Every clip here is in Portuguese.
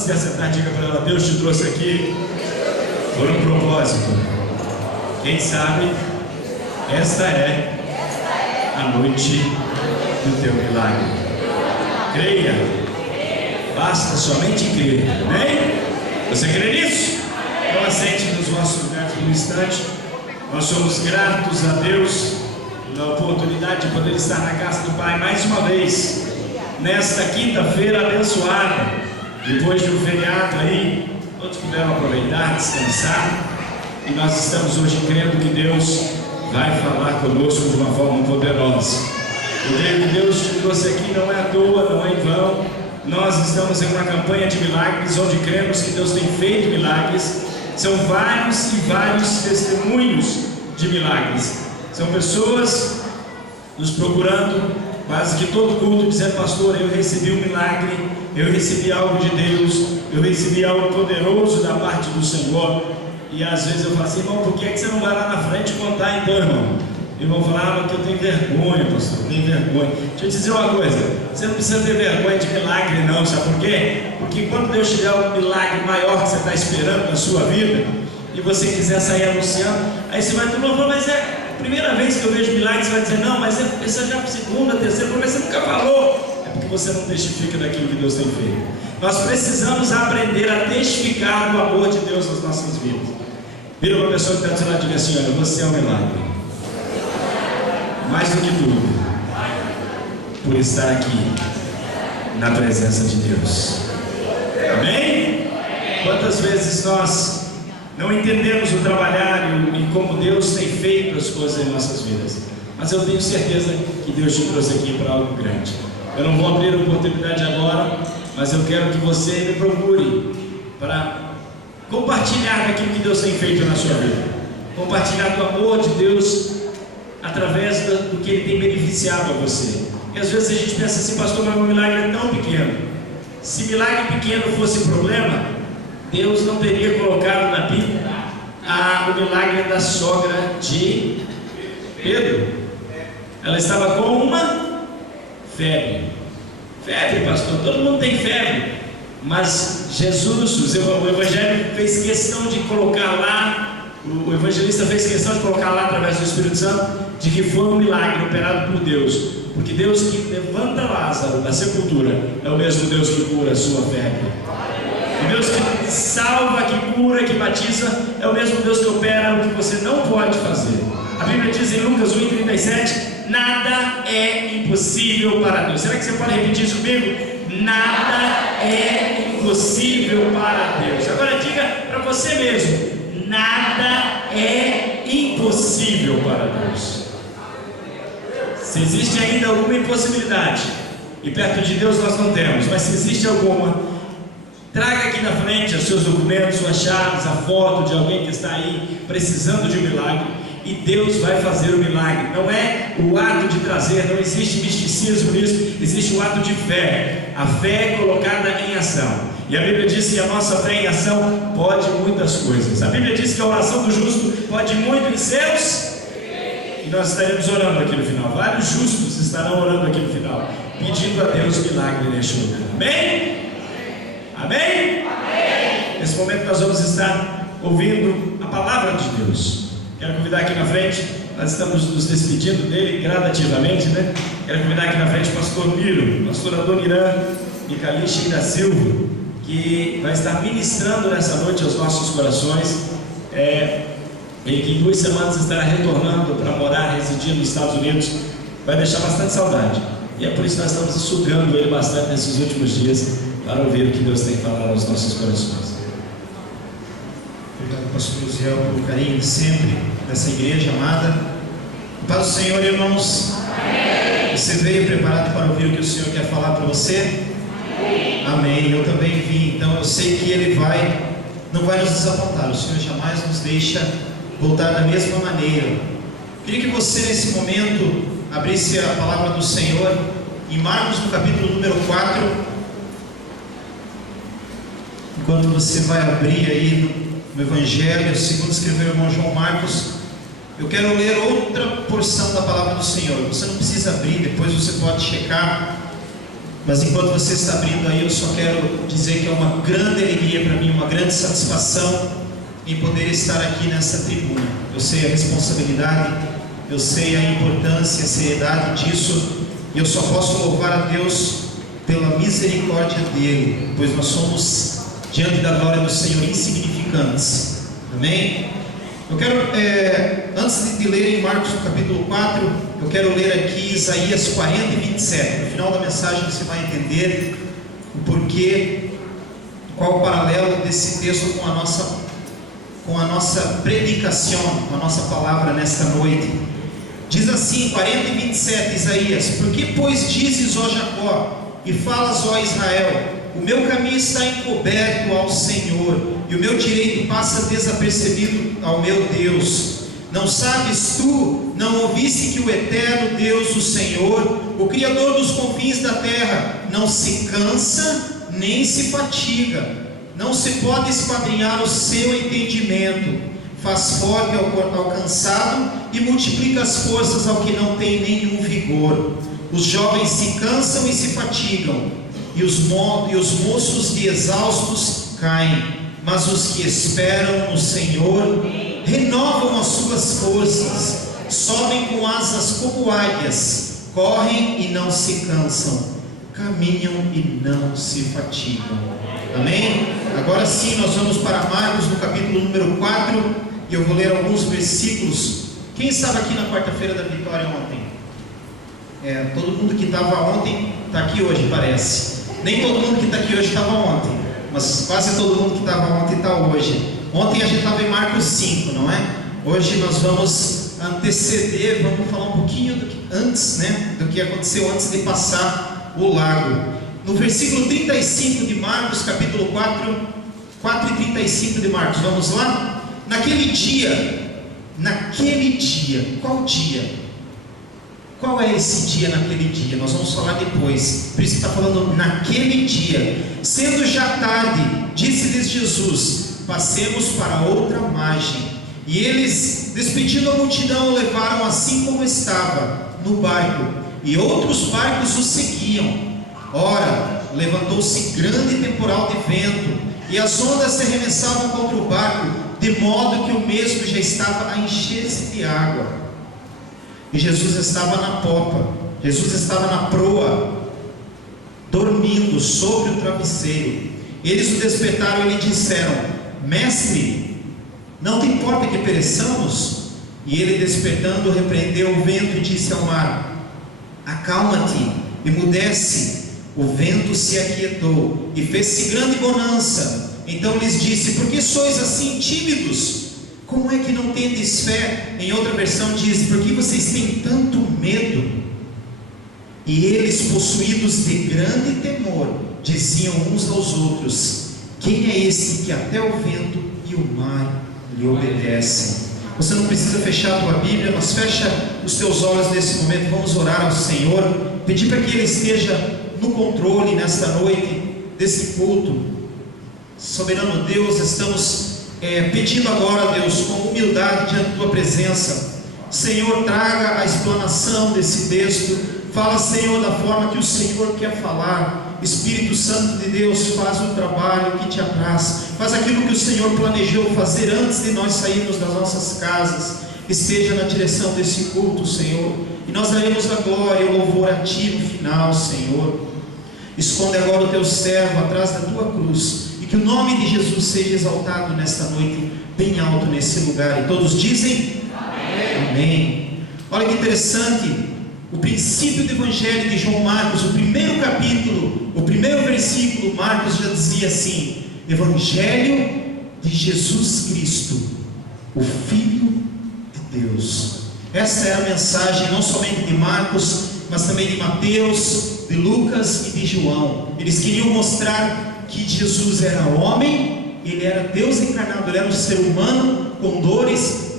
Quantos quer sentar? Diga para ela: Deus te trouxe aqui por um propósito. Quem sabe esta é a noite do teu milagre. Creia, basta somente crer. Amém? Você crê nisso? Então assente nos vossos lugares por um instante. Nós somos gratos a Deus pela oportunidade de poder estar na casa do Pai mais uma vez, nesta quinta-feira abençoada, depois de um feriado aí, todos puderam aproveitar, descansar, e nós estamos hoje crendo que Deus vai falar conosco de uma forma poderosa. Eu creio que Deus te trouxe aqui não é à toa, não é em vão. Nós estamos em uma campanha de milagres, onde cremos que Deus tem feito milagres. São vários e vários testemunhos de milagres. São pessoas nos procurando quase que todo culto, dizendo: pastor, eu recebi um milagre, eu recebi algo de Deus, eu recebi algo poderoso da parte do Senhor. E às vezes eu falo assim: irmão, por que você não vai lá na frente contar então, irmão? E vão falar: que eu tenho vergonha, pastor, eu tenho vergonha. Deixa eu te dizer uma coisa: você não precisa ter vergonha de milagre não, sabe por quê? Porque quando Deus te der um milagre maior que você está esperando na sua vida, e você quiser sair anunciando, aí você vai falar: mas é a primeira vez que eu vejo milagre. Você vai dizer: não, mas essa já é a segunda, terceira, mas você nunca falou. É porque você não testifica daquilo que Deus tem feito. Nós precisamos aprender a testificar do amor de Deus nas nossas vidas. Vira uma pessoa que está do seu lado e diga assim: olha, você é um milagre. Mais do que tudo, por estar aqui na presença de Deus. Amém? Quantas vezes nós não entendemos o trabalhar e como Deus tem feito as coisas em nossas vidas, mas eu tenho certeza que Deus te trouxe aqui para algo grande. Eu não vou abrir a oportunidade agora, mas eu quero que você me procure para compartilhar daquilo que Deus tem feito na sua vida, compartilhar do amor de Deus através do que Ele tem beneficiado a você. E às vezes a gente pensa assim: pastor, mas o milagre é tão pequeno. Se milagre pequeno fosse problema, Deus não teria colocado na Bíblia o milagre da sogra de Pedro. Ela estava com uma febre. Febre, pastor, todo mundo tem febre. Mas Jesus, o Evangelho fez questão de colocar lá, o evangelista fez questão de colocar lá através do Espírito Santo, de que foi um milagre operado por Deus, porque Deus que levanta Lázaro da sepultura é o mesmo Deus que cura a sua febre. O Deus que salva, que cura, que batiza, é o mesmo Deus que opera o que você não pode fazer. A Bíblia diz em Lucas 1:37: nada é impossível para Deus. Será que você pode repetir isso comigo? Nada é impossível para Deus. Agora diga para você mesmo: nada é impossível para Deus. Se existe ainda alguma impossibilidade, e perto de Deus nós não temos, mas se existe alguma, traga aqui na frente os seus documentos, suas chaves, a foto de alguém que está aí precisando de um milagre, e Deus vai fazer o milagre. Não é o ato de trazer, não existe misticismo nisso, existe o ato de fé. A fé é colocada em ação. E a Bíblia diz que a nossa fé em ação pode muitas coisas. A Bíblia diz que a oração do justo pode muito em seus. E nós estaremos orando aqui no final. Vários justos estarão orando aqui no final, pedindo a Deus milagre neste lugar. Amém? Amém? Amém? Nesse momento nós vamos estar ouvindo a palavra de Deus. Quero convidar aqui na frente, nós estamos nos despedindo dele gradativamente, né? Quero convidar aqui na frente o pastor Miro, pastor Adoniran Micalichi da Silva, que vai estar ministrando nessa noite aos nossos corações. Ele que em 2 semanas estará retornando para morar, residir nos Estados Unidos, vai deixar bastante saudade, e é por isso que nós estamos sugando ele bastante nesses últimos dias, para ouvir o que Deus tem falado aos nossos corações. Obrigado, pastor Luziel, pelo carinho de sempre dessa igreja amada. Paz do Senhor, irmãos. Amém. Você veio preparado para ouvir o que o Senhor quer falar para você? Amém. Eu também vim, então eu sei que Ele não vai nos desapontar. O Senhor jamais nos deixa voltar da mesma maneira. Queria que você nesse momento abrisse a palavra do Senhor em Marcos, no capítulo número 4. Enquanto você vai abrir aí no Evangelho, segundo escreveu o irmão João Marcos, eu quero ler outra porção da palavra do Senhor. Você não precisa abrir, depois você pode checar Mas enquanto você está abrindo aí, eu só quero dizer que é uma grande alegria para mim, uma grande satisfação em poder estar aqui nessa tribuna. Eu sei a responsabilidade, eu sei a importância, a seriedade disso, e eu só posso louvar a Deus pela misericórdia dele, pois nós somos, diante da glória do Senhor, insignificantes. Amém? Eu quero, antes de ler em Marcos no capítulo 4, eu quero ler aqui Isaías 40 e 27. No final da mensagem você vai entender o porquê, qual o paralelo desse texto com a nossa predicação, com a nossa palavra nesta noite. Diz assim, 40 e 27, Isaías: Por que, pois, dizes, ó Jacó, e falas, ó Israel, o meu caminho está encoberto ao Senhor, e o meu direito passa desapercebido ao meu Deus. Não sabes tu, não ouviste que o eterno Deus, o Senhor, o Criador dos confins da terra, não se cansa, nem se fatiga, não se pode esquadrinhar o seu entendimento, faz forte ao cansado e multiplica as forças ao que não tem nenhum vigor. Os jovens se cansam e se fatigam, e os moços de exaustos caem, mas os que esperam no Senhor renovam as suas forças, sobem com asas como águias, correm e não se cansam, caminham e não se fatigam. Amém? Agora sim, nós vamos para Marcos no capítulo número 4, e eu vou ler alguns versículos. Quem estava aqui na quarta-feira da vitória ontem? Todo mundo que estava ontem está aqui hoje, parece. Nem todo mundo que está aqui hoje estava ontem, mas quase todo mundo que estava ontem está hoje. Ontem a gente estava em Marcos 5, não é? Hoje nós vamos anteceder, vamos falar um pouquinho do que aconteceu antes de passar o lago. No versículo 35 de Marcos, capítulo 4 e 35 de Marcos, vamos lá? Naquele dia, qual dia? Qual é esse dia naquele dia? Nós vamos falar depois, por isso está falando naquele dia. Sendo já tarde, disse-lhes Jesus: passemos para outra margem. E eles, despedindo a multidão, o levaram assim como estava, no barco, e outros barcos o seguiam. Ora, levantou-se grande temporal de vento, e as ondas se arremessavam contra o barco, de modo que o mesmo já estava a encher-se de água. E Jesus estava na popa, Jesus estava na proa, dormindo sobre o travesseiro. Eles o despertaram e lhe disseram: Mestre, não te importa que pereçamos? E ele, despertando, repreendeu o vento e disse ao mar: Acalma-te, emudece. O vento se aquietou e fez-se grande bonança. Então lhes disse: Por que sois assim tímidos? Como é que não tendes fé? Em outra versão diz: Por que vocês têm tanto medo? E eles, possuídos de grande temor, diziam uns aos outros: Quem é este que até o vento e o mar lhe obedecem? Você não precisa fechar a tua Bíblia, mas fecha os teus olhos nesse momento. Vamos orar ao Senhor, pedir para que Ele esteja no controle nesta noite desse culto. Soberano Deus, estamos pedindo agora, Deus, com humildade diante da tua presença. Senhor, traga a explanação desse texto. Fala, Senhor, da forma que o Senhor quer falar. Espírito Santo de Deus, faz o trabalho que te apraz. Faz aquilo que o Senhor planejou fazer antes de nós sairmos das nossas casas. Esteja na direção desse culto, Senhor, e nós daremos a glória e o louvor a Ti no final, Senhor. Esconde agora o Teu servo atrás da Tua cruz, e que o nome de Jesus seja exaltado nesta noite, bem alto nesse lugar. E todos dizem amém. Amém. Olha que interessante, o princípio do Evangelho de João Marcos, o primeiro capítulo, o primeiro versículo, Marcos já dizia assim: Evangelho de Jesus Cristo, o Filho de Deus. Essa é a mensagem não somente de Marcos, mas também de Mateus, de Lucas e de João. Eles queriam mostrar que Jesus era homem, Ele era Deus encarnado, Ele era um ser humano com dores,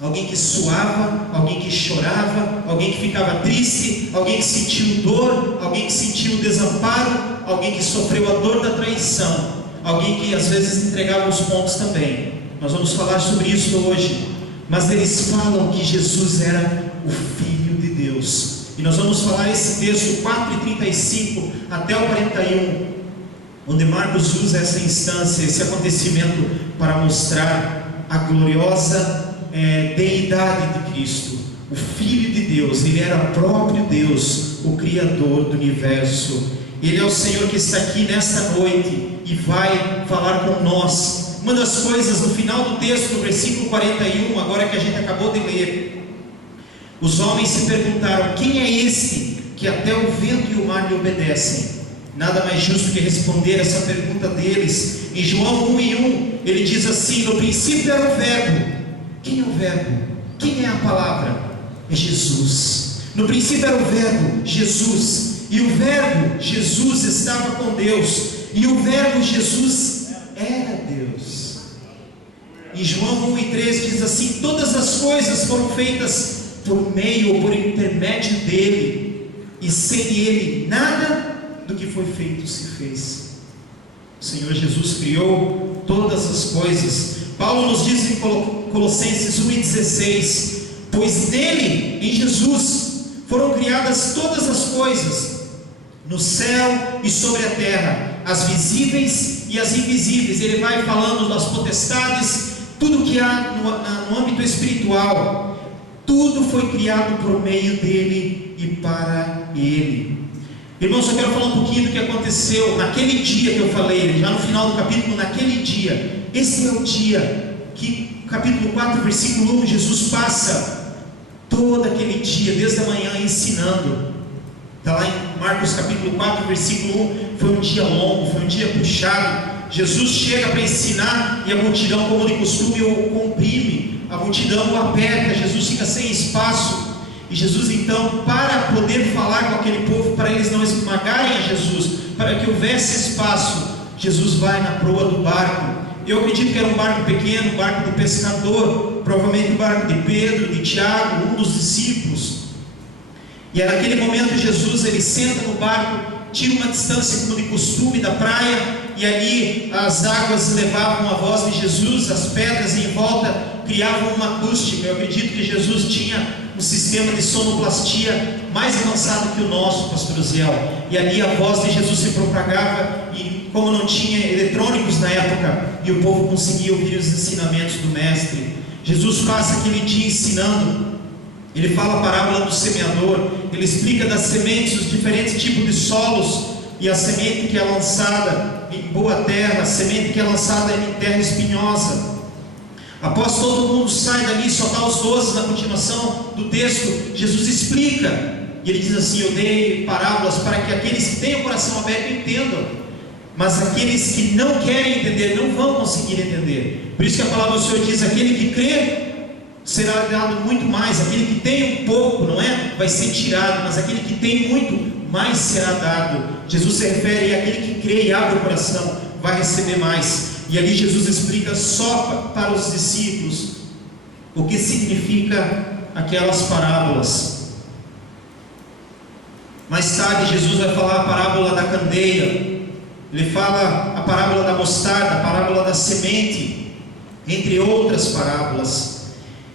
alguém que suava, alguém que chorava, alguém que ficava triste, alguém que sentiu dor, alguém que sentiu desamparo, alguém que sofreu a dor da traição, alguém que às vezes entregava os pontos também. Nós vamos falar sobre isso hoje. Mas eles falam que Jesus era o Filho de Deus. E nós vamos falar esse texto 4:35 até o 41, onde Marcos usa essa instância, esse acontecimento, para mostrar a gloriosa deidade de Cristo, o Filho de Deus. Ele era o próprio Deus, o Criador do universo. Ele é o Senhor que está aqui nesta noite e vai falar com nós. Uma das coisas no final do texto, no versículo 41, agora que a gente acabou de ler, os homens se perguntaram: quem é este que até o vento e o mar lhe obedecem? Nada mais justo que responder essa pergunta deles. Em João 1:1, ele diz assim: no princípio era o Verbo. Quem é o Verbo? Quem é a palavra? É Jesus. No princípio era o Verbo, Jesus. E o Verbo, Jesus, estava com Deus. E o Verbo, Jesus, era Deus. Em João 1:3 diz assim: todas as coisas foram feitas por meio ou por intermédio dele, e sem ele nada do que foi feito se fez. O Senhor Jesus criou todas as coisas. Paulo nos diz em Colossenses 1:16: pois nele, em Jesus, foram criadas todas as coisas, no céu e sobre a terra, as visíveis e as invisíveis. Ele vai falando das potestades, tudo que há no âmbito espiritual. Tudo foi criado por meio dele e para ele. Irmãos, eu quero falar um pouquinho do que aconteceu naquele dia que eu falei, já no final do capítulo, naquele dia. Esse é o dia que, capítulo 4, versículo 1, Jesus passa todo aquele dia, desde a manhã, ensinando. Está lá em Marcos capítulo 4, versículo 1, foi um dia longo, foi um dia puxado. Jesus chega para ensinar e a multidão, como de costume, o comprime, a multidão o aperta, Jesus fica sem espaço. E Jesus então, para poder falar com aquele povo, para eles não esmagarem a Jesus, para que houvesse espaço, Jesus vai na proa do barco. Eu acredito que era um barco pequeno, um barco de pescador, provavelmente o barco de Pedro, de Tiago, um dos discípulos. E naquele momento Jesus, ele senta no barco, tira uma distância como de costume da praia, e ali as águas levavam a voz de Jesus, as pedras em volta criavam uma acústica. Eu acredito que Jesus tinha um sistema de sonoplastia mais avançado que o nosso, pastor Ziel, e ali a voz de Jesus se propagava, e como não tinha eletrônicos na época, e o povo conseguia ouvir os ensinamentos do mestre. Jesus passa aquele dia ensinando. Ele fala a parábola do semeador, ele explica das sementes, os diferentes tipos de solos, e a semente que é lançada em boa terra, a semente que é lançada em terra espinhosa. Após todo mundo sai dali, só está os 12 na continuação do texto, Jesus explica, e ele diz assim: eu dei parábolas para que aqueles que têm o coração aberto entendam, mas aqueles que não querem entender, não vão conseguir entender. Por isso que a palavra do Senhor diz: aquele que crê, será dado muito mais. Aquele que tem um pouco, não é? Vai ser tirado, mas aquele que tem muito, mais será dado. Jesus se refere àquele que crê e abre o coração, vai receber mais. E ali Jesus explica só para os discípulos o que significa aquelas parábolas. Mais tarde Jesus vai falar a parábola da candeia, ele fala a parábola da mostarda, a parábola da semente, entre outras parábolas.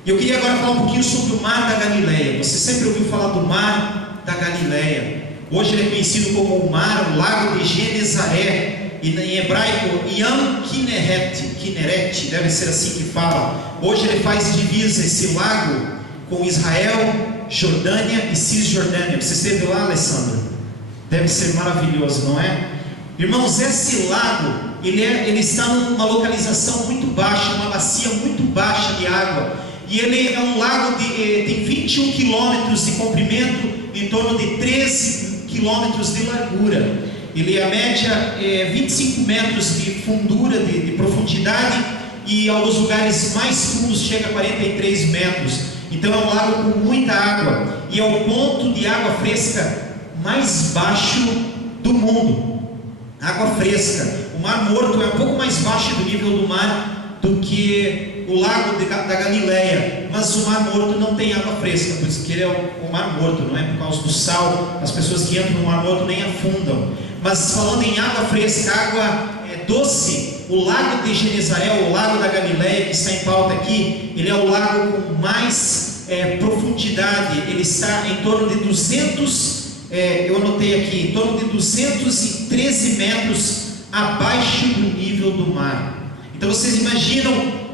E eu queria agora falar um pouquinho sobre o mar da Galileia. Você sempre ouviu falar do mar da Galileia. Hoje ele é conhecido como o mar, o lago de Genezaré, e em hebraico Yam Kineret, deve ser assim que fala. Hoje ele faz divisa esse lago com Israel, Jordânia e Cisjordânia. Você esteve lá, Alessandro? Deve ser maravilhoso, não é? Irmãos, esse lago, ele está numa localização muito baixa, uma bacia muito baixa de água. E ele é um lago tem 21 quilômetros de comprimento, em torno de 13 quilômetros de largura. Ele, a média, é 25 metros de fundura, de profundidade, e em alguns lugares mais fundos chega a 43 metros. Então é um lago com muita água, e é o ponto de água fresca mais baixo do mundo. Água fresca. O Mar Morto é um pouco mais baixo do nível do mar do que o lago da Galileia, mas o Mar Morto não tem água fresca, por isso que ele é o Mar Morto, não é? Por causa do sal, as pessoas que entram no Mar Morto nem afundam. Mas falando em água fresca, água doce, o lago de Genezaré, o lago da Galileia, que está em pauta aqui, ele é o lago com mais profundidade. Ele está em torno de 200, eu anotei aqui, em torno de 213 metros abaixo do nível do mar. Então vocês imaginam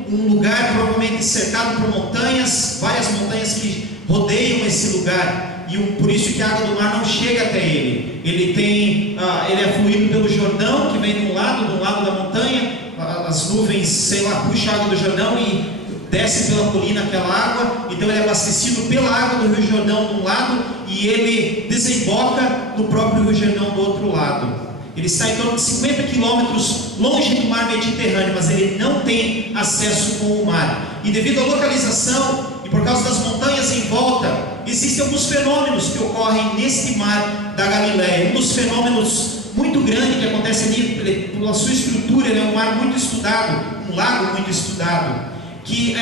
um lugar provavelmente cercado por montanhas, várias montanhas que rodeiam esse lugar, e por isso que a água do mar não chega até ele. Ele é fluído pelo Jordão, que vem de um lado da montanha, as nuvens, puxa a água do Jordão e desce pela colina aquela água. Então ele é abastecido pela água do Rio Jordão de um lado, e ele desemboca no próprio Rio Jordão do outro lado. Ele está em torno de 50 quilômetros longe do mar Mediterrâneo, mas ele não tem acesso com o mar. E devido à localização e por causa das montanhas em volta, existem alguns fenômenos que ocorrem neste mar da Galileia. Um dos fenômenos muito grande que acontece ali, pela sua estrutura, ele é um mar muito estudado, um lago muito estudado, que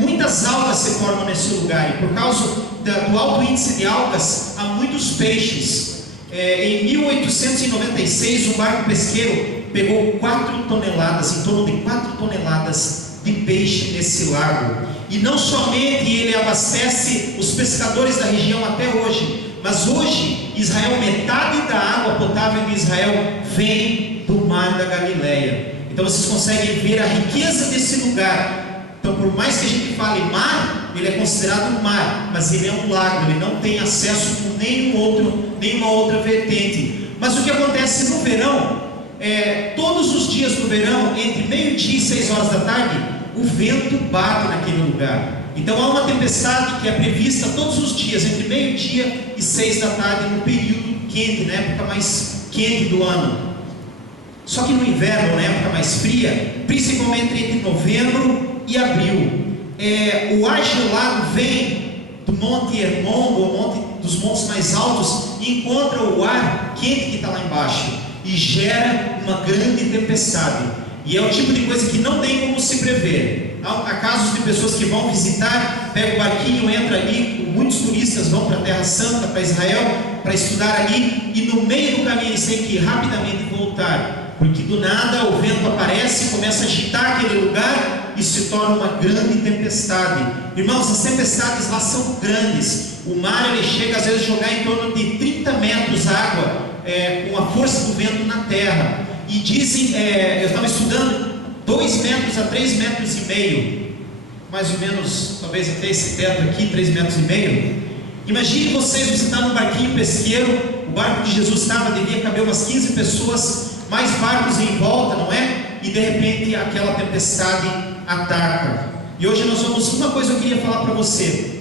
muitas algas se formam nesse lugar, e por causa do alto índice de algas, há muitos peixes. Em 1896, um barco pesqueiro pegou 4 toneladas, em torno de 4 toneladas de peixe nesse lago. E não somente ele abastece os pescadores da região até hoje, mas hoje Israel, metade da água potável de Israel vem do mar da Galileia. Então vocês conseguem ver a riqueza desse lugar. Então, por mais que a gente fale mar, ele é considerado um mar, mas ele é um lago, ele não tem acesso com nenhuma outra vertente. Mas o que acontece no verão, todos os dias do verão, entre meio-dia e 6 horas da tarde, o vento bate naquele lugar. Então há uma tempestade que é prevista todos os dias, entre meio-dia e 6 da tarde, no período quente, na época mais quente do ano. Só que no inverno, na época mais fria, principalmente entre novembro e abril, o ar gelado vem do Monte Hermon, dos montes mais altos, e encontra o ar quente que está lá embaixo e gera uma grande tempestade. E é o tipo de coisa que não tem como se prever. Há casos de pessoas que vão visitar, pega o barquinho, entra ali, muitos turistas vão para a Terra Santa, para Israel, para estudar ali, e no meio do caminho eles têm que ir rapidamente voltar, porque do nada o vento aparece, começa a agitar aquele lugar e se torna uma grande tempestade. Irmãos, as tempestades lá são grandes. O mar ele chega às vezes a jogar em torno de 30 metros de água, com a força do vento na terra. E dizem, eu estava estudando, 2 metros a 3 metros e meio, mais ou menos, talvez até esse teto aqui, 3 metros e meio. Imagine você está num barquinho pesqueiro, o barco que Jesus estava, devia caber umas 15 pessoas, mais barcos em volta, não é? E de repente aquela tempestade ataca. E hoje uma coisa eu queria falar para você.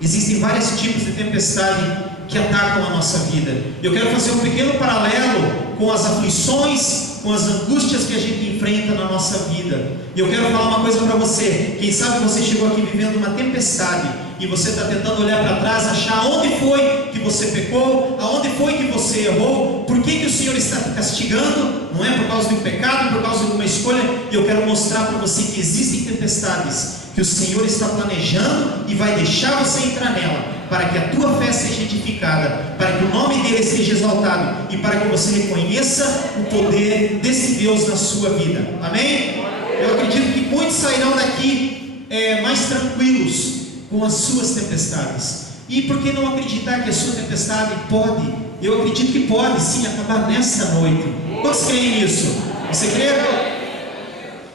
Existem vários tipos de tempestade que atacam a nossa vida. Eu quero fazer um pequeno paralelo com as aflições, com as angústias que a gente enfrenta na nossa vida. E eu quero falar uma coisa para você. Quem sabe você chegou aqui vivendo uma tempestade e você está tentando olhar para trás, achar onde foi que você pecou, aonde foi que você errou, por que o Senhor está te castigando. Não é por causa de um pecado, por causa de uma escolha. E eu quero mostrar para você que existem tempestades que o Senhor está planejando e vai deixar você entrar nela, para que a tua fé seja edificada, para que o nome dele seja exaltado e para que você reconheça o poder desse Deus na sua vida. Amém? Eu acredito que muitos sairão daqui mais tranquilos com as suas tempestades. E por que não acreditar que a sua tempestade pode? Eu acredito que pode sim acabar nesta noite. Quantos creem nisso? Você crê?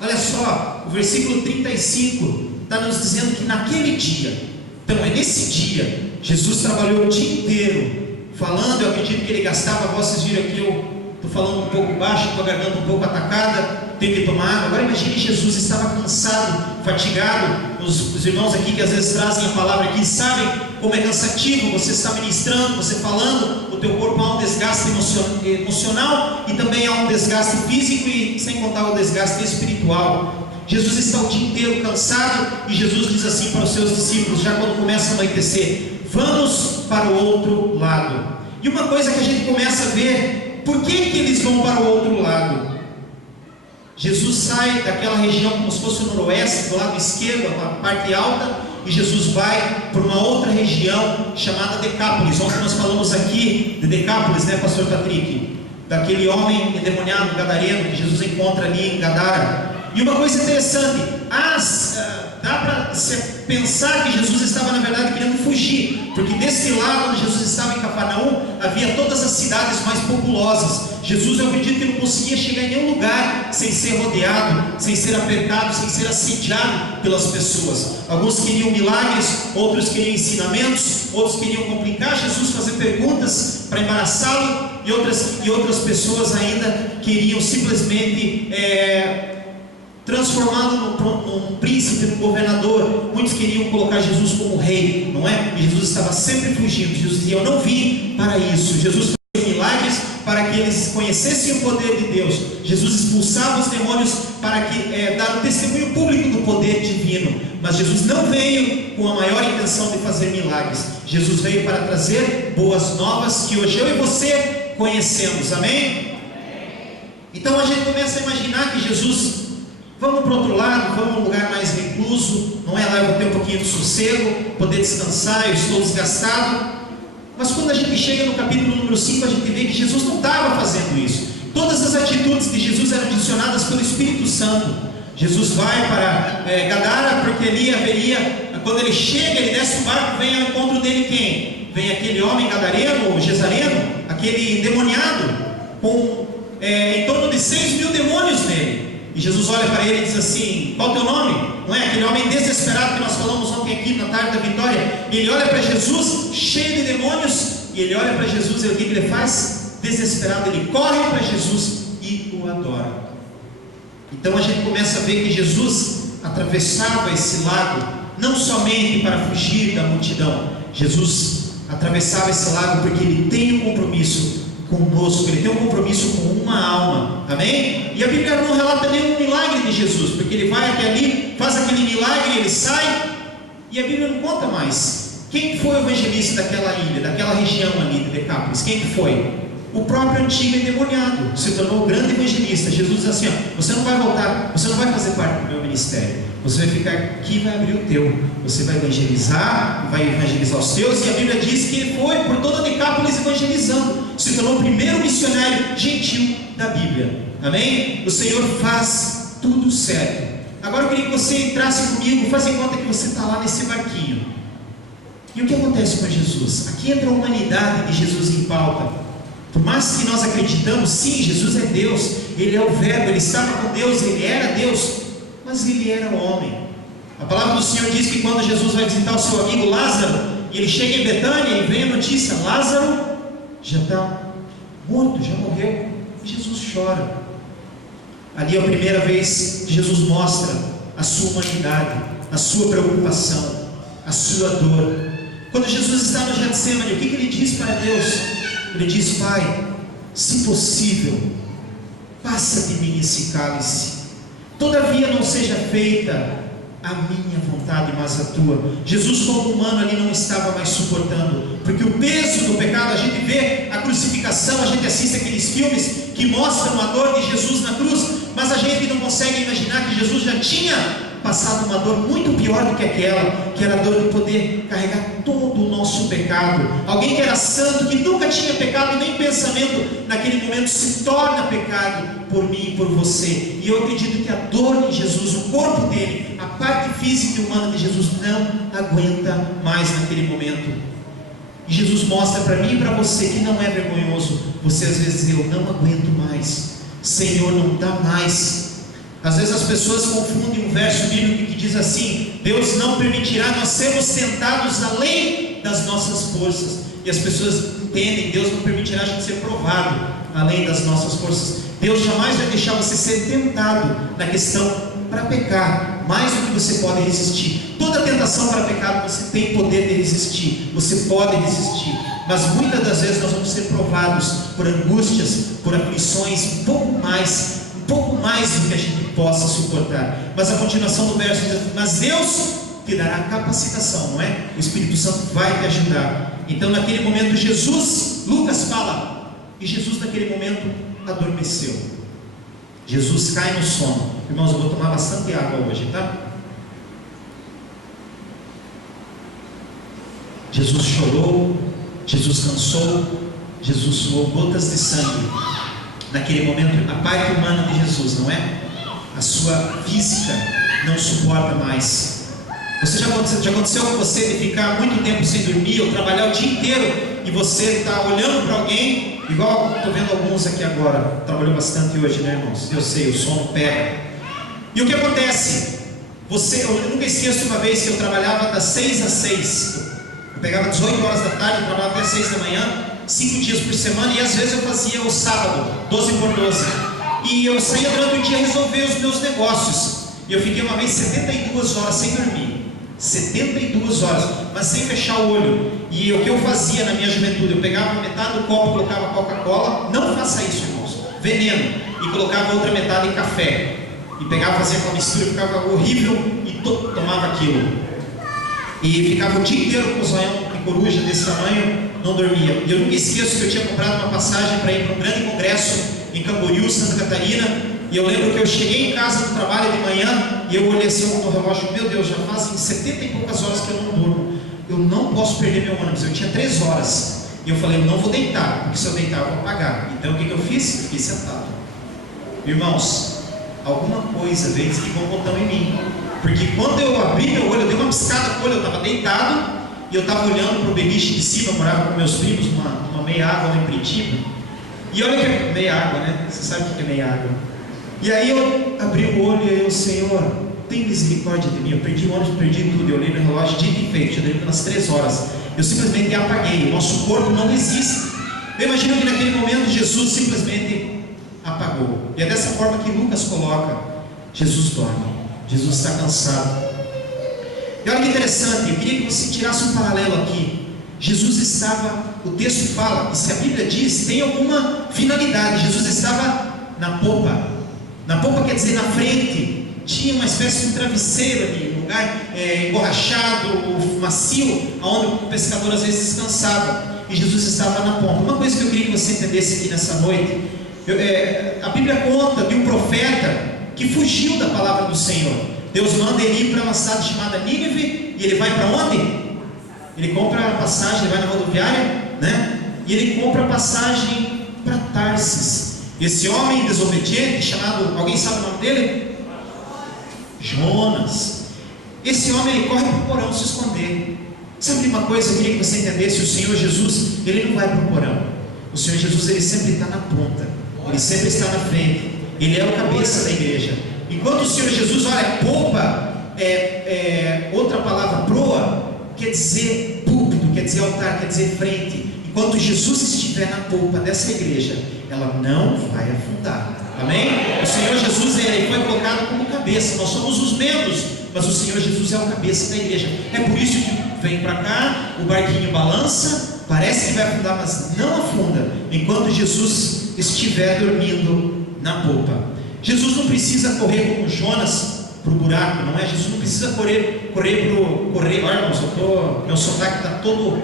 Olha só, o versículo 35 está nos dizendo que naquele dia, então é nesse dia, Jesus trabalhou o dia inteiro falando. Eu acredito que ele gastava a voz. Vocês viram aqui, eu estou falando um pouco baixo, com a garganta um pouco atacada, tenho que tomar água. Agora imagine, Jesus estava cansado, fatigado. Os irmãos aqui que às vezes trazem a palavra aqui sabem como é cansativo. Você está ministrando, você falando, o teu corpo há um desgaste emocional e também há um desgaste físico, e sem contar o desgaste espiritual. Jesus está o dia inteiro cansado, e Jesus diz assim para os seus discípulos, já quando começa a anoitecer: vamos para o outro lado. E uma coisa que a gente começa a ver, por que eles vão para o outro lado? Jesus sai daquela região como se fosse o noroeste, do lado esquerdo, a parte alta, e Jesus vai para uma outra região chamada Decápolis. Ontem nós falamos aqui de Decápolis, né, pastor Patrick? Daquele homem endemoniado, gadareno, que Jesus encontra ali em Gadara. E uma coisa interessante, dá para pensar que Jesus estava na verdade querendo fugir, porque desse lado onde Jesus estava em Cafarnaum, havia todas as cidades mais populosas. Jesus, eu acredito que não conseguia chegar em nenhum lugar sem ser rodeado, sem ser apertado, sem ser assediado pelas pessoas. Alguns queriam milagres, outros queriam ensinamentos, outros queriam complicar Jesus, fazer perguntas para embaraçá-lo, e outras pessoas ainda queriam simplesmente transformá-lo num príncipe, num governador. Muitos queriam colocar Jesus como rei, não é? E Jesus estava sempre fugindo. Jesus dizia: eu não vim para isso. Jesus fazia milagres para que eles conhecessem o poder de Deus. Jesus expulsava os demônios para dar um testemunho público do poder divino. Mas Jesus não veio com a maior intenção de fazer milagres. Jesus veio para trazer boas novas que hoje eu e você conhecemos. Amém? Então a gente começa a imaginar que Jesus, vamos para o outro lado, vamos a um lugar mais recluso, não é? Lá eu vou ter um pouquinho de sossego, poder descansar, eu estou desgastado. Mas quando a gente chega no capítulo número 5, a gente vê que Jesus não estava fazendo isso. Todas as atitudes de Jesus eram direcionadas pelo Espírito Santo. Jesus vai para Gadara, porque ali haveria, quando ele chega, ele desce o barco, vem ao encontro dele quem? Vem aquele homem gadareno, ou gesareno, aquele demoniado, com em torno de 6.000 demônios nele. E Jesus olha para ele e diz assim: qual é o teu nome? Não é? Aquele homem desesperado que nós falamos ontem aqui na tarde da vitória. E ele olha para Jesus, cheio de demônios, e ele olha para Jesus, e o que ele faz? Desesperado, ele corre para Jesus e o adora. Então a gente começa a ver que Jesus atravessava esse lago não somente para fugir da multidão. Jesus atravessava esse lago porque ele tem um compromisso conosco, ele tem um compromisso com uma alma. Amém? E a Bíblia não relata nenhum milagre de Jesus, porque ele vai até ali, faz aquele milagre, ele sai, e a Bíblia não conta mais quem foi o evangelista daquela ilha, daquela região ali de Decápolis. Quem que foi? O próprio antigo endemoniado se tornou o grande evangelista. Jesus diz assim: ó, você não vai voltar, você não vai fazer parte do meu ministério, você vai ficar aqui e vai abrir o teu, você vai evangelizar os teus. E a Bíblia diz que ele foi por toda Decápolis evangelizando, se tornou o primeiro missionário gentil da Bíblia. Amém? O Senhor faz tudo certo. Agora eu queria que você entrasse comigo, faz em conta que você está lá nesse barquinho. E o que acontece com Jesus? Aqui entra a humanidade de Jesus em pauta. Por mais que nós acreditamos, sim, Jesus é Deus, Ele é o Verbo, Ele estava com Deus, Ele era Deus, mas Ele era homem. A palavra do Senhor diz que quando Jesus vai visitar o seu amigo Lázaro, e ele chega em Betânia e vem a notícia: Lázaro já está morto, já morreu. E Jesus chora. Ali é a primeira vez que Jesus mostra a sua humanidade, a sua preocupação, a sua dor. Quando Jesus está no Getsemane, o que ele diz para Deus? Ele diz: Pai, se possível, passa de mim esse cálice, todavia não seja feita a minha vontade, mas a tua. Jesus, como humano, ali não estava mais suportando, porque o peso do pecado, a gente vê a crucificação, a gente assiste aqueles filmes que mostram a dor de Jesus na cruz, mas a gente não consegue imaginar que Jesus já tinha passado uma dor muito pior do que aquela, que era a dor de poder carregar todo o nosso pecado. Alguém que era santo, que nunca tinha pecado nem pensamento, naquele momento se torna pecado por mim e por você. E eu acredito que a dor de Jesus, o corpo dele, a parte física e humana de Jesus não aguenta mais naquele momento. E Jesus mostra para mim e para você que não é vergonhoso você às vezes dizer: eu não aguento mais, Senhor, não dá mais. Às vezes as pessoas confundem um verso bíblico que diz assim: Deus não permitirá nós sermos tentados além das nossas forças. E as pessoas entendem: Deus não permitirá a gente ser provado além das nossas forças. Deus jamais vai deixar você ser tentado na questão para pecar, mais do que você pode resistir. Toda tentação para pecado você tem poder de resistir, você pode resistir. Mas muitas das vezes nós vamos ser provados por angústias, por aflições, um pouco mais do que a gente possa suportar. Mas a continuação do verso diz: mas Deus te dará capacitação, não é? O Espírito Santo vai te ajudar. Então naquele momento Jesus, Lucas fala, e Jesus naquele momento adormeceu. Jesus cai no sono. Irmãos, eu vou tomar bastante água hoje, tá? Jesus chorou, Jesus cansou, Jesus suou gotas de sangue. Naquele momento, a parte humana de Jesus, não é? A sua física não suporta mais. Já aconteceu com você de ficar muito tempo sem dormir ou trabalhar o dia inteiro e você está olhando para alguém, igual estou vendo alguns aqui agora, trabalhou bastante hoje, né, irmãos? Eu sei, o sono pega. E o que acontece? Eu nunca esqueço uma vez que eu trabalhava das 6 às 6. Eu pegava 18 horas da tarde, eu trabalhava até 6 da manhã, 5 dias por semana, e às vezes eu fazia o sábado, 12 por 12. E eu saía durante o dia resolver os meus negócios. E eu fiquei uma vez 72 horas sem dormir. 72 horas, mas sem fechar o olho. E o que eu fazia na minha juventude? Eu pegava metade do copo, colocava Coca-Cola. Não faça isso, irmãos, veneno. E colocava outra metade em café. E pegava, fazia aquela mistura, ficava horrível. E tomava aquilo. E ficava o dia inteiro com o zoião de coruja desse tamanho, não dormia. E eu nunca esqueço que eu tinha comprado uma passagem para ir para um grande congresso em Camboriú, Santa Catarina. E eu lembro que eu cheguei em casa do trabalho de manhã e eu olhei assim no relógio, meu Deus, já fazem 70 e poucas horas que eu não durmo. Eu não posso perder meu ônibus, eu tinha 3 horas. E eu falei, eu não vou deitar, porque se eu deitar eu vou pagar. Então o que eu fiz? Eu fiquei sentado. Irmãos, alguma coisa veio de bom botão em mim. Porque quando eu abri meu olho, eu dei uma piscada com o olho, eu estava deitado e eu estava olhando para o beliche de cima, eu morava com meus primos, numa meia água lá em Curitiba. E olha que meia água, né? Você sabe o que é meia água. E aí eu abri o olho e eu, Senhor, tem misericórdia de mim. Eu perdi o ônibus, perdi tudo. Eu olhei no relógio, dito e feito, já deu umas 3 horas. Eu simplesmente apaguei. O nosso corpo não resiste. Eu imagino que naquele momento Jesus simplesmente apagou. E é dessa forma que Lucas coloca: Jesus dorme, Jesus está cansado. E olha que interessante, eu queria que você tirasse um paralelo aqui. Jesus estava, o texto fala, e se a Bíblia diz, tem alguma finalidade. Jesus estava na popa. Na popa quer dizer na frente. Tinha uma espécie de travesseiro ali, um lugar emborrachado, macio, onde o pescador às vezes descansava. E Jesus estava na ponta. Uma coisa que eu queria que você entendesse aqui nessa noite, a Bíblia conta de um profeta que fugiu da palavra do Senhor. Deus manda ele ir para uma cidade chamada Nínive, e ele vai para onde? Ele compra a passagem, ele vai na rodoviária, né? E ele compra a passagem para Tarsis. Esse homem desobediente, chamado, alguém sabe o nome dele? Jonas. Esse homem, ele corre para o porão se esconder. Sabe uma coisa, eu queria que você entendesse: o Senhor Jesus, ele não vai para o porão. O Senhor Jesus, ele sempre está na ponta, ele sempre está na frente, ele é o cabeça da igreja. Enquanto o Senhor Jesus, olha, popa, outra palavra, proa, quer dizer púlpito, quer dizer altar, quer dizer frente. Enquanto Jesus estiver na polpa dessa igreja, ela não vai afundar. Amém? O Senhor Jesus, ele foi colocado como cabeça. Nós somos os membros, mas o Senhor Jesus é o cabeça da igreja. É por isso que vem para cá, o barquinho balança, parece que vai afundar, mas não afunda, enquanto Jesus estiver dormindo na polpa. Jesus não precisa correr como Jonas para o buraco, não é? Jesus não precisa correr. Olha, irmãos, meu sotaque está todo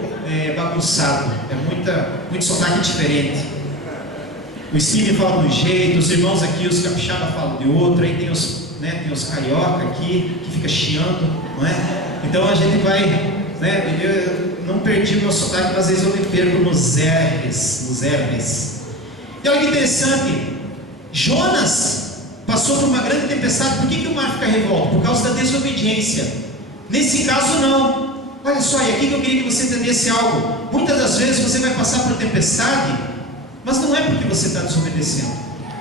bagunçado, muito sotaque diferente. O Steve fala de um jeito, os irmãos aqui, os capixaba falam de outro, aí tem os carioca aqui que fica chiando, não é? Então a gente vai, né? Eu não perdi o meu sotaque, mas às vezes eu me perco nos R's. E olha que interessante, Jonas passou por uma grande tempestade. Por que o mar fica revolto? Por causa da desobediência. Nesse caso não. Olha só, e aqui que eu queria que você entendesse algo. Muitas das vezes você vai passar por tempestade, mas não é porque você está desobedecendo.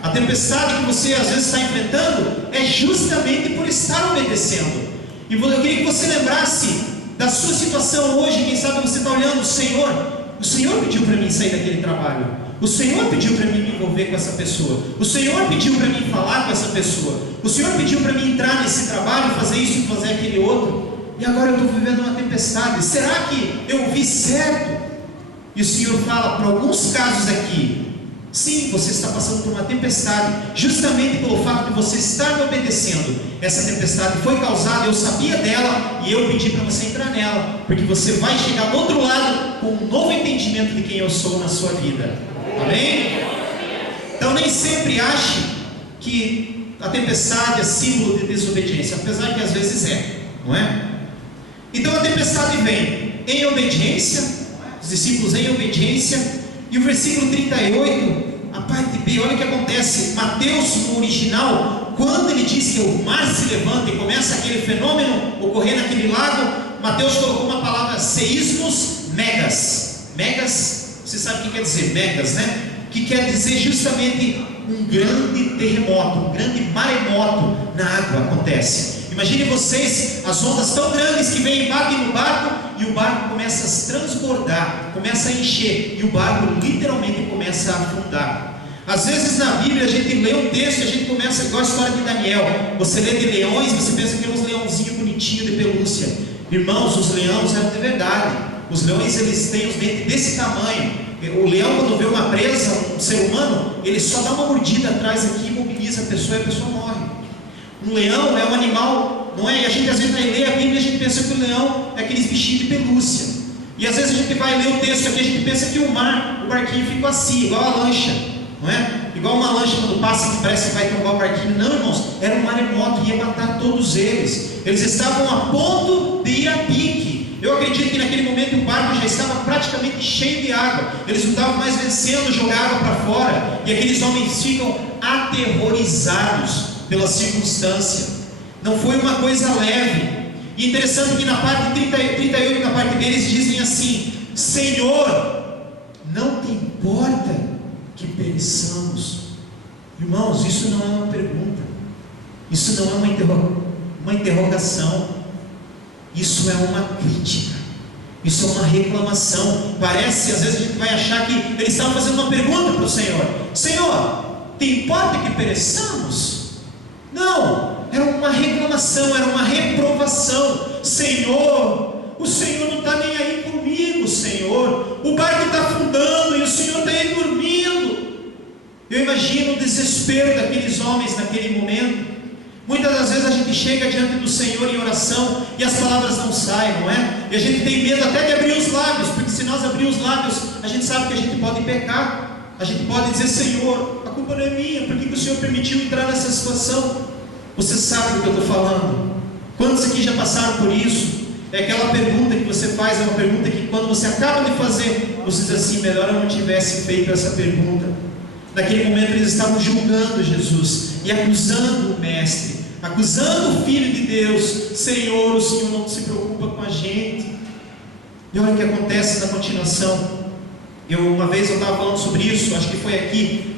A tempestade que você às vezes está enfrentando é justamente por estar obedecendo. E eu queria que você lembrasse da sua situação hoje. Quem sabe você está olhando: o Senhor pediu para mim sair daquele trabalho. O Senhor pediu para mim me envolver com essa pessoa. O Senhor pediu para mim falar com essa pessoa. O Senhor pediu para mim entrar nesse trabalho, fazer isso e fazer aquele outro. E agora eu estou vivendo uma tempestade. Será que eu ouvi certo? E o Senhor fala, para alguns casos aqui, sim, você está passando por uma tempestade, justamente pelo fato de você estar me obedecendo. Essa tempestade foi causada, eu sabia dela, e eu pedi para você entrar nela, porque você vai chegar do outro lado com um novo entendimento de quem eu sou na sua vida. Amém? Então nem sempre ache que a tempestade é símbolo de desobediência, apesar que às vezes não é? Então a tempestade vem em obediência, os discípulos em obediência, e o versículo 38, a parte B, olha o que acontece. Mateus, no original, quando ele diz que o mar se levanta e começa aquele fenômeno ocorrer naquele lago, Mateus colocou uma palavra, seísmos megas. Megas, você sabe o que quer dizer? Megas, né? Que quer dizer justamente um grande terremoto, um grande maremoto na água acontece. Imagine vocês, as ondas tão grandes que vêm e batem no barco, e o barco começa a se transbordar, começa a encher, e o barco literalmente começa a afundar. Às vezes na Bíblia a gente lê um texto e a gente começa, igual a história de Daniel, você lê de leões, você pensa que é uns leãozinhos bonitinhos de pelúcia. Irmãos, os leões eram de verdade. Os leões, eles têm os dentes desse tamanho. O leão, quando vê uma presa, um ser humano, ele só dá uma mordida atrás aqui, imobiliza a pessoa e a pessoa morre. Um leão é um animal, não é? E a gente às vezes vai ler a Bíblia e a gente pensa que o leão é aqueles bichinhos de pelúcia. E às vezes a gente vai ler o texto aqui e a gente pensa que o mar, o barquinho ficou assim, igual a lancha, não é? Igual uma lancha quando passa que parece que vai tombar o barquinho. Não, irmãos, era um maremoto, ia matar todos eles. Eles estavam a ponto de ir a pique. Eu acredito que naquele momento o barco já estava praticamente cheio de água. Eles não estavam mais vencendo, jogar água para fora. E aqueles homens ficam aterrorizados pela circunstância. Não foi uma coisa leve. E interessante que na parte 38, na parte deles, dizem assim: Senhor, não te importa que pereçamos? Irmãos, isso não é uma pergunta, isso não é uma interrogação, isso é uma crítica, isso é uma reclamação. Parece, às vezes a gente vai achar que eles estavam fazendo uma pergunta para o Senhor: Senhor, te importa que pereçamos? Não, era uma reclamação, era uma reprovação. Senhor, o Senhor não está nem aí comigo, Senhor. O barco está afundando e o Senhor está aí dormindo. Eu imagino o desespero daqueles homens naquele momento. Muitas das vezes a gente chega diante do Senhor em oração e as palavras não saem, não é? E a gente tem medo até de abrir os lábios, porque se nós abrirmos os lábios, a gente sabe que a gente pode pecar. A gente pode dizer: Senhor, a culpa não é minha, por que o Senhor permitiu entrar nessa situação? Você sabe do que eu estou falando? Quantos aqui já passaram por isso? É aquela pergunta que você faz, é uma pergunta que quando você acaba de fazer, você diz assim: melhor eu não tivesse feito essa pergunta. Naquele momento eles estavam julgando Jesus e acusando o Mestre, acusando o Filho de Deus. Senhor, o Senhor não se preocupa com a gente. E olha o que acontece na continuação. Uma vez eu estava falando sobre isso, acho que foi aqui.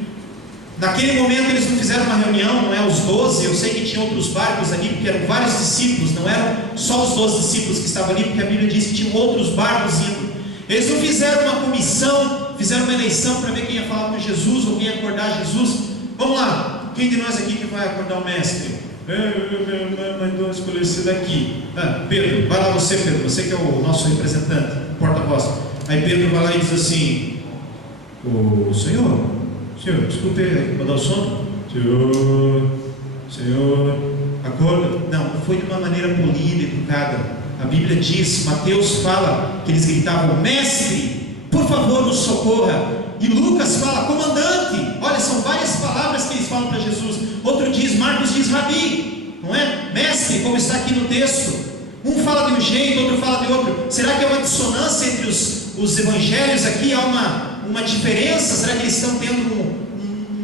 Naquele momento eles não fizeram uma reunião, não é? Os 12, eu sei que tinha outros barcos ali, porque eram vários discípulos, não eram só os 12 discípulos que estavam ali, porque a Bíblia diz que tinham outros barcos indo. Eles não fizeram uma comissão, fizeram uma eleição para ver quem ia falar com Jesus ou quem ia acordar Jesus. Vamos lá, quem de nós aqui que vai acordar o Mestre? Mas não escolher esse daqui. Pedro, vai lá você, Pedro, você que é o nosso representante, porta-voz. Aí Pedro vai lá e diz assim: Senhor, desculpe, mandar o sono? Senhor, acorda. Não foi de uma maneira polida, educada. A Bíblia diz, Mateus fala que eles gritavam: Mestre, por favor nos socorra. E Lucas fala: comandante. Olha, são várias palavras que eles falam para Jesus. Outro diz, Marcos diz Rabi, não é? Mestre, como está aqui no texto. Um fala de um jeito, outro fala de outro. Será que é uma dissonância entre os evangelhos aqui? Há uma diferença? Será que eles estão tendo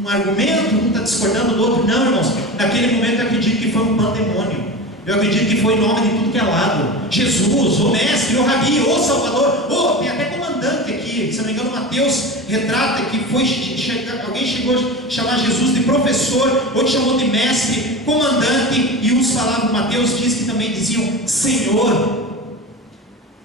um argumento? Um está discordando do outro? Não, irmãos. Naquele momento eu acredito que foi um pandemônio. Eu acredito que foi nome de tudo que é lado. Jesus, o Mestre, o Rabi, o Salvador. Tem até comandante aqui. Se não me engano, Mateus retrata que alguém chegou a chamar Jesus de professor, outro chamou de mestre, comandante, e uns falavam, Mateus diz que também diziam Senhor.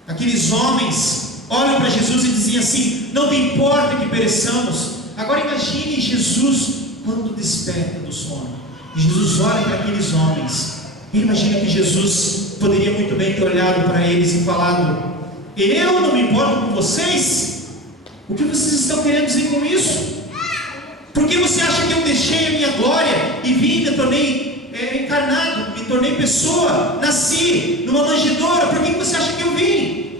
Aqueles homens olham para Jesus e diziam assim: não te importa que pereçamos. Agora imagine Jesus quando desperta do sono. E Jesus olha para aqueles homens. E imagina que Jesus poderia muito bem ter olhado para eles e falado: eu não me importo com vocês? O que vocês estão querendo dizer com isso? Por que você acha que eu deixei a minha glória e vim, me tornei encarnado, me tornei pessoa, nasci numa manjedoura? Por que você acha que eu vim?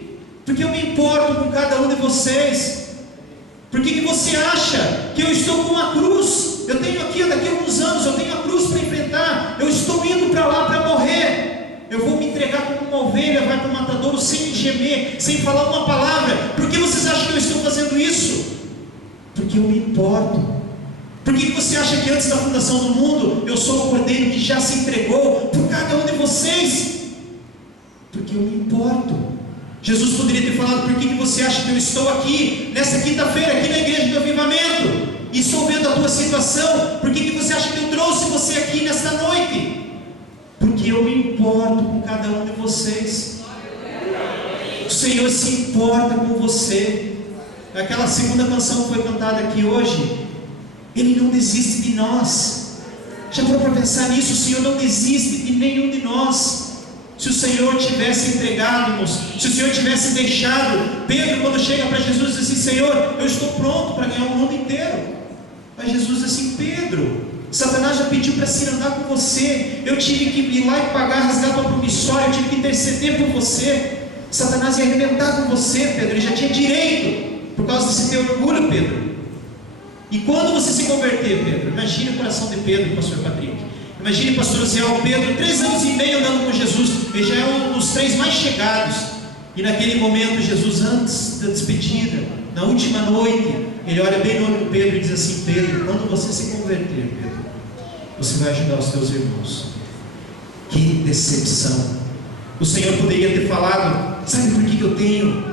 Porque eu me importo com cada um de vocês. Por que você acha que eu estou com uma cruz? Eu tenho aqui, daqui a alguns anos, eu tenho a cruz para enfrentar. Eu estou indo para lá para morrer. Eu vou me entregar como uma ovelha, vai para o matadouro sem gemer, sem falar uma palavra. Por que vocês acham que eu estou fazendo isso? Porque eu me importo. Por que você você acha que antes da fundação do mundo eu sou o Cordeiro que já se entregou por cada um de vocês? Porque eu me importo. Jesus poderia ter falado: por que você acha que eu estou aqui nessa quinta-feira, aqui na igreja do avivamento, e estou vendo a tua situação? Por que você acha que eu trouxe você aqui nesta noite? Porque eu me importo com cada um de vocês. O Senhor se importa com você. Aquela segunda canção que foi cantada aqui hoje, Ele não desiste de nós. Já parou para pensar nisso? O Senhor não desiste de nenhum de nós. Se o Senhor tivesse entregado-nos, se o Senhor tivesse deixado, Pedro, quando chega para Jesus, diz assim: Senhor, eu estou pronto para ganhar o mundo inteiro. Mas Jesus diz assim: Pedro, Satanás já pediu para se andar com você. Eu tive que ir lá e pagar, rasgar tua promissória. Eu tive que interceder por você. Satanás ia arrebentar com você, Pedro. Ele já tinha direito, por causa desse teu orgulho, Pedro. E quando você se converter, Pedro, imagine o coração de Pedro, pastor Patrick. Imagine, pastor Zéu, Pedro, 3 anos e meio andando com Jesus. Ele já é um dos 3 mais chegados. E naquele momento, Jesus, antes da despedida, na última noite, Ele olha bem no olho do Pedro e diz assim: Pedro, quando você se converter, Pedro, você vai ajudar os teus irmãos. Que decepção! O Senhor poderia ter falado: sabe por que eu tenho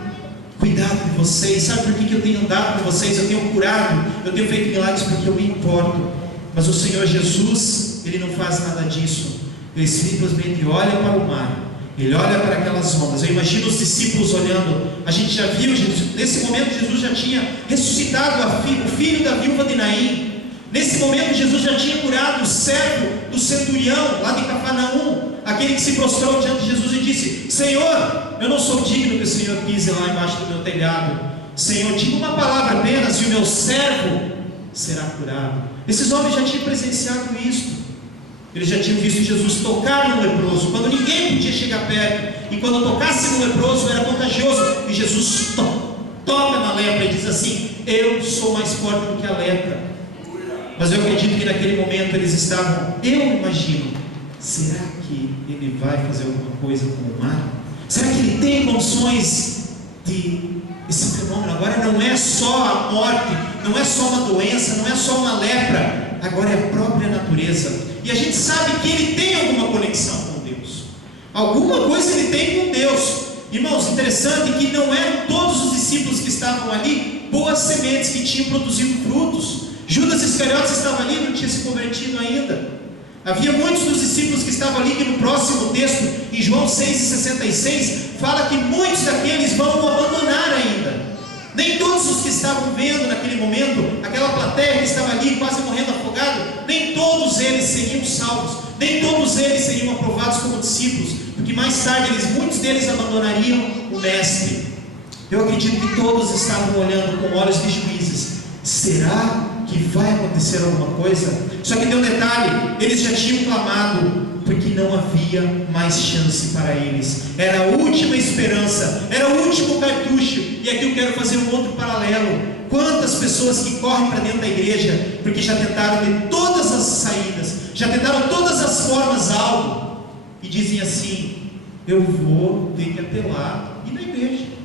cuidado de vocês? Sabe por que eu tenho andado com vocês? Eu tenho curado, eu tenho feito milagres porque eu me importo. Mas o Senhor Jesus, Ele não faz nada disso. Ele simplesmente olha para o mar, Ele olha para aquelas ondas. Eu imagino os discípulos olhando. A gente já viu, nesse momento Jesus já tinha ressuscitado o filho da viúva de Naim. Nesse momento Jesus já tinha curado o servo do centurião lá de Cafarnaum, aquele que se prostrou diante de Jesus e disse: Senhor, eu não sou digno que o Senhor pise lá embaixo do meu telhado. Senhor, diga uma palavra apenas e o meu servo será curado. Esses homens já tinham presenciado isso. Eles já tinham visto Jesus tocar no leproso, quando ninguém podia chegar perto, e quando tocasse no leproso era contagioso. E Jesus toca na lepra e diz assim: eu sou mais forte do que a lepra. Mas eu acredito que naquele momento eles estavam, eu imagino, será que Ele vai fazer alguma coisa com o mar? Será que Ele tem condições de... Esse fenômeno agora não é só a morte, não é só uma doença, não é só uma lepra, agora é a própria natureza. E a gente sabe que Ele tem alguma conexão com Deus, alguma coisa Ele tem com Deus. Irmãos, interessante que não eram todos os discípulos que estavam ali boas sementes que tinham produzido frutos. Judas Iscariotes estava ali, não tinha se convertido ainda. Havia muitos dos discípulos que estavam ali, que no próximo texto, em João 6,66, fala que muitos daqueles vão o abandonar ainda. Nem todos os que estavam vendo naquele momento, aquela plateia que estava ali quase morrendo afogado, nem todos eles seriam salvos, nem todos eles seriam aprovados como discípulos, porque mais tarde muitos deles abandonariam o Mestre. Eu acredito que todos estavam olhando com olhos de juízes. Será que vai acontecer alguma coisa? Só que tem um detalhe: eles já tinham clamado, porque não havia mais chance para eles. Era a última esperança, era o último cartucho. E aqui eu quero fazer um outro paralelo. Quantas pessoas que correm para dentro da igreja, porque já tentaram de todas as saídas, já tentaram todas as formas algo, e dizem assim: eu vou ter que apelar e ir na igreja.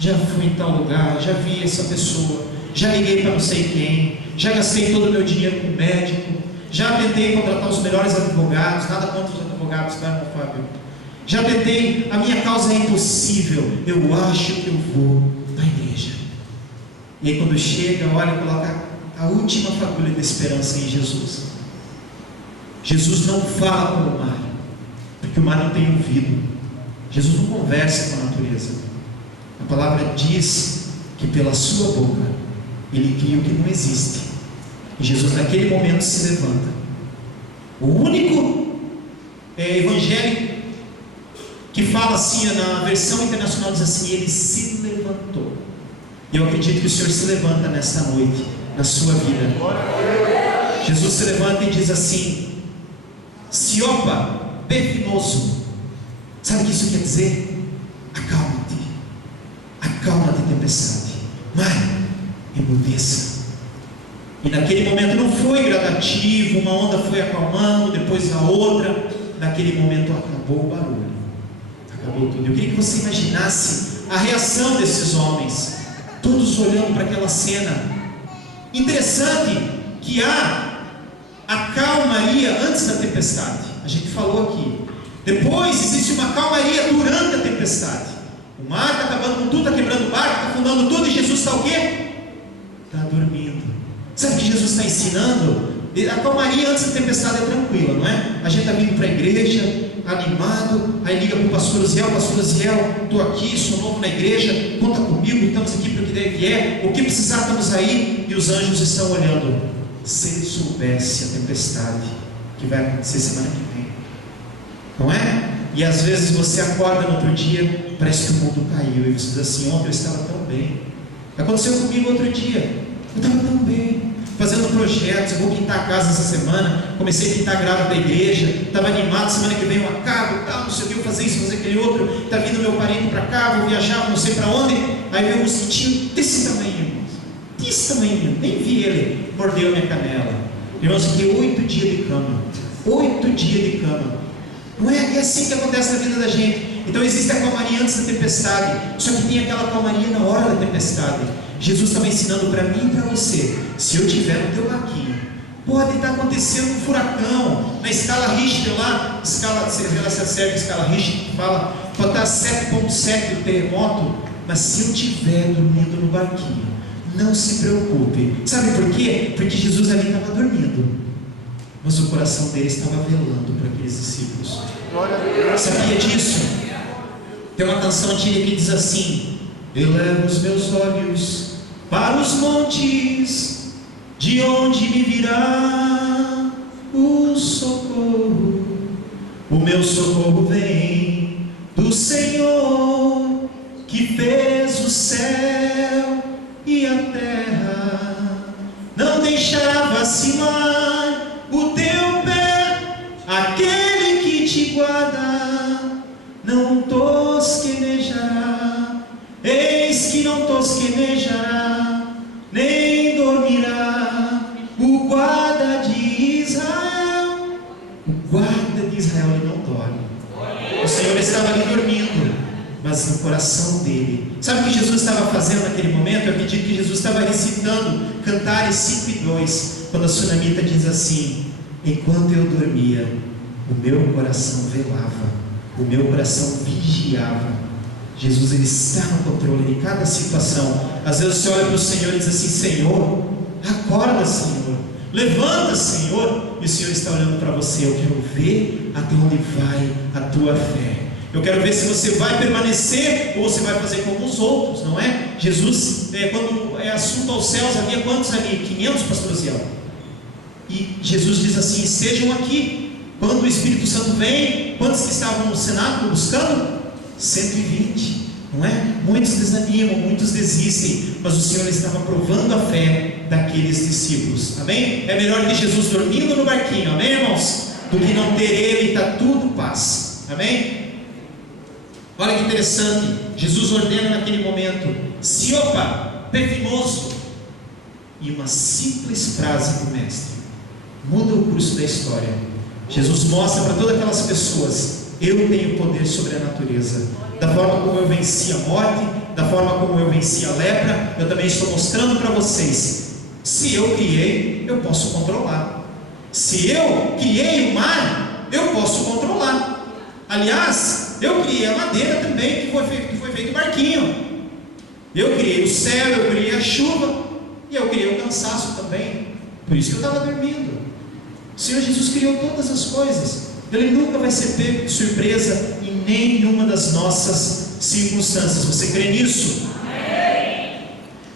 Já fui em tal lugar, já vi essa pessoa, já liguei para não sei quem, já gastei todo o meu dinheiro com médico, já tentei contratar os melhores advogados, nada contra os advogados, tá, irmão Fábio? Já tentei, a minha causa é impossível, eu acho que eu vou na igreja. E aí quando chega, olha, coloca a última fagulha de esperança em Jesus. Jesus não fala com o mar, porque o mar não tem ouvido. Jesus não conversa com a natureza. A palavra diz que pela sua boca Ele cria o que não existe. E Jesus naquele momento se levanta. O único evangelho que fala assim, na versão internacional diz assim: Ele se levantou. E eu acredito que o Senhor se levanta nesta noite, na sua vida. Jesus se levanta e diz assim: Siopa, pefinoso. Sabe o que isso quer dizer? Acalma-te, acalma-te, tempestade, mar, emudeça. E naquele momento não foi gradativo, uma onda foi acalmando, depois a outra. Naquele momento acabou o barulho, acabou tudo. Eu queria que você imaginasse a reação desses homens, todos olhando para aquela cena. Interessante que há a calmaria antes da tempestade. A gente falou aqui. Depois existe uma calmaria durante a tempestade. O mar está acabando com tudo, está quebrando o barco, está afundando tudo, e Jesus está o quê? Está dormindo. Sabe o que Jesus está ensinando? A calmaria antes da tempestade é tranquila, não é? A gente está vindo para a igreja, animado, aí liga para o pastor Uziel, estou aqui, sou novo na igreja, conta comigo, estamos aqui para o que der e vier, o que precisar estamos aí, e os anjos estão olhando. Se ele soubesse a tempestade que vai acontecer semana que vem, não é? E às vezes você acorda no outro dia, parece que o mundo caiu, e você diz assim: ontem eu estava tão bem. Aconteceu comigo outro dia, eu estava tão bem, fazendo projetos, eu vou pintar a casa essa semana, comecei a pintar a grade da igreja, estava animado, semana que vem eu acabo, tal, não sei o que, eu fazer isso, fazer aquele outro, está vindo meu parente para cá, vou viajar, não sei para onde, aí veio um mosquitinho desse tamanho, nem vi ele, mordeu minha canela. Irmãos, fiquei 8 dias de cama, 8 dias de cama. Não é? É assim que acontece na vida da gente. Então existe a calmaria antes da tempestade, só que tem aquela calmaria na hora da tempestade. Jesus estava ensinando para mim e para você: se eu estiver no teu barquinho, pode estar acontecendo um furacão, na escala Richter lá, escala, se acerta a escala Richter, que fala, pode estar 7.7 o terremoto, mas se eu estiver dormindo no barquinho, não se preocupe. Sabe por quê? Porque Jesus ali estava dormindo, mas o coração dele estava velando para aqueles discípulos. Sabia disso? Tem uma canção antiga que diz assim: elevo os meus olhos para os montes, de onde me virá o socorro. O meu socorro vem do Senhor, que fez o céu e a terra. Não deixará vacilar o teu pé, aquele que te guarda não tosquenejará. Eis que não tosquenejará, nem dormirá o guarda de Israel. O guarda de Israel, ele não dorme. O Senhor estava ali dormindo, mas no coração dele. Sabe o que Jesus estava fazendo naquele momento? Eu acredito que Jesus estava recitando Cantares 5:2, quando a sunamita diz assim: enquanto eu dormia, o meu coração velava, o meu coração vigiava. Jesus, ele está no controle de cada situação. Às vezes você olha para o Senhor e diz assim: Senhor, acorda, Senhor, levanta, Senhor, e o Senhor está olhando para você. Eu quero ver até onde vai a tua fé. Eu quero ver se você vai permanecer ou você vai fazer como os outros, não é? Jesus, quando é assunto aos céus, havia quantos ali? 500, pastor Ziel. E Jesus diz assim: estejam aqui. Quando o Espírito Santo vem, quantos que estavam no cenáculo buscando? 120, não é? Muitos desanimam, muitos desistem, mas o Senhor estava provando a fé daqueles discípulos, amém? É melhor ter Jesus dormindo no barquinho, amém, irmãos? Do que não ter ele e está tudo paz, amém? Olha que interessante, Jesus ordena naquele momento: se opa, perfimoso. E uma simples frase do mestre muda o curso da história. Jesus mostra para todas aquelas pessoas: eu tenho poder sobre a natureza. Da forma como eu venci a morte, da forma como eu venci a lepra, eu também estou mostrando para vocês: se eu criei, eu posso controlar. Se eu criei o mar, eu posso controlar. Aliás, eu criei a madeira também, que foi feito barquinho. Eu criei o céu, eu criei a chuva, e eu criei o cansaço também. Por isso que eu estava dormindo. O Senhor Jesus criou todas as coisas. Ele nunca vai ser pego de surpresa em nenhuma das nossas circunstâncias. Você crê nisso? Amém.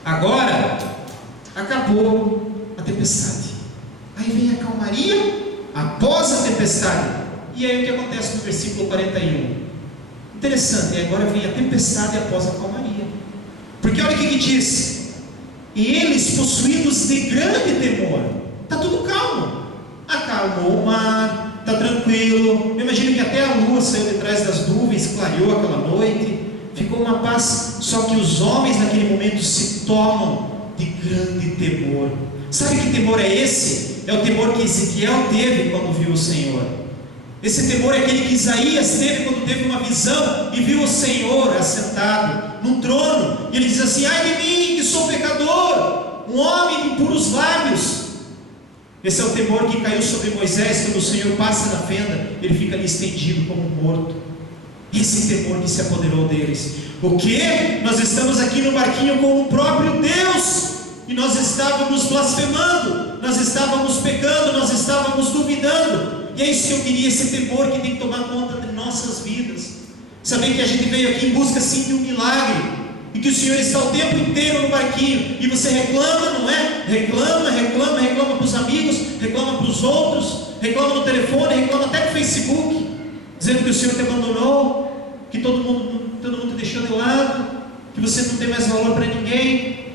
Agora, acabou a tempestade. Aí vem a calmaria após a tempestade. E aí o que acontece no versículo 41? Interessante, agora vem a tempestade após a calmaria. Porque olha o que diz: e eles, possuídos de grande temor, está tudo calmo, acalmou o mar, está tranquilo. Eu imagino que até a lua saiu de trás das nuvens, clareou aquela noite, ficou uma paz. Só que os homens naquele momento se tomam de grande temor. Sabe que temor é esse? É o temor que Ezequiel teve quando viu o Senhor. Esse temor é aquele que Isaías teve quando teve uma visão e viu o Senhor assentado num trono, e ele diz assim: ai de mim que sou pecador, um homem de impuros Esse é o temor que caiu sobre Moisés quando o Senhor passa na fenda, ele fica ali estendido como morto. Esse temor que se apoderou deles. O que? Nós estamos aqui no barquinho com o próprio Deus, e nós estávamos blasfemando, nós estávamos pecando, nós estávamos duvidando. E é isso que eu queria, esse temor que tem que tomar conta de nossas vidas. Saber que a gente veio aqui em busca sim de um milagre, e que o Senhor está o tempo inteiro no barquinho, e você reclama, não é? Reclama para os amigos, reclama para os outros, reclama no telefone, reclama até no Facebook, dizendo que o Senhor te abandonou, que todo mundo te deixou de lado, que você não tem mais valor para ninguém.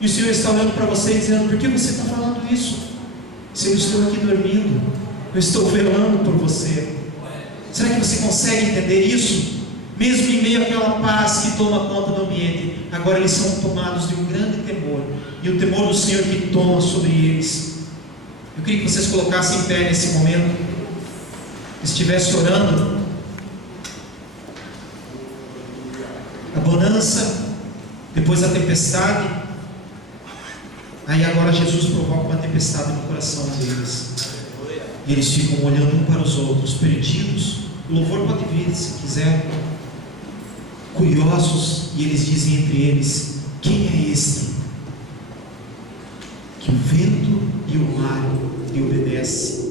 E o Senhor está olhando para você e dizendo: por que você está falando isso? Se eu estou aqui dormindo, eu estou velando por você. Será que você consegue entender isso? Mesmo em meio àquela paz que toma conta do ambiente, agora eles são tomados de um grande temor, e o temor do Senhor que toma sobre eles. Eu queria que vocês colocassem em pé nesse momento, estivesse orando. A bonança, depois a tempestade, aí agora Jesus provoca uma tempestade no coração deles, e eles ficam olhando um para os outros, perdidos. O louvor pode vir se quiser, curiosos, e eles dizem entre eles: quem é este que o vento e o mar lhe obedecem?